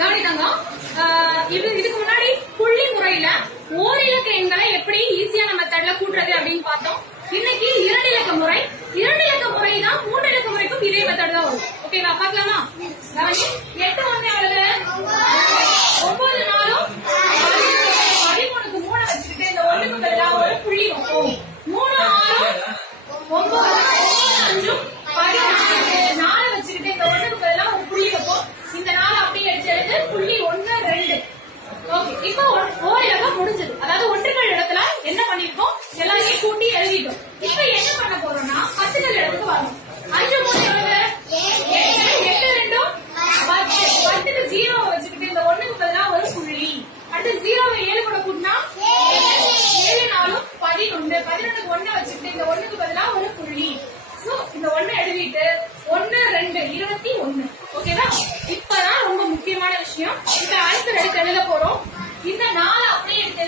கவனித்தாங்க. இதுக்கு முன்னாடி புள்ளி முறையில ஓரிலக்க எண்களை எப்படி ஈஸியான மெத்தட்ல கூட்டுறது அப்படின்னு பார்த்தோம். இன்னைக்கு இரண்டு இலக்க முறை. இரண்டு இலக்க முறை தான் 3 இலக்க முறைக்கும் இதே மெத்தட் தான் வரும். ஓகேவா? பார்க்கலாமா? 8 1 எவ்வளவு? 9 4 13க்கு 3 வச்சுக்கிட்டு இந்த 1க்கு பதிலா ஒரு புள்ளி வைப்போம். 3 6 9 5 14 4 வச்சுக்கிட்டு இந்த 1க்கு பதிலா ஒரு புள்ளி வைப்போம். இந்த 4 அப்படியே எடுத்து புள்ளி 1 2. ஓகே, இப்போ ஓர் இலக்கம் முடிஞ்சது. அதாவது ஒன்றுகள் இடத்துல என்ன பண்ணிருக்கோம்? எல்லாரையும் கூட்டி எழுதிட்டோம். இப்ப என்ன பண்ண போறோம்னா 10கள் இடத்துக்கு வரணும். 5 3 எவ்வளவு? 8 2 10. 10க்கு 0 வச்சுக்கிட்டு இந்த 1க்கு பதிலா ஒரு புள்ளி. அடுத்து 0வை 7 கூட கூட்டினா 7 4 11. 11க்கு 1 வச்சுக்கிட்டு இந்த 1க்கு பதிலா ஒரு புள்ளி. சோ இந்த 1 எழுதிட்டு 1 2 21. ஓகேவா? இப்பதான் ரொம்ப முக்கியமான விஷயம். இப்ப ஆன்சர் எடுத்து எழுத போறோம். இந்த 4 அப்படியே எடுத்து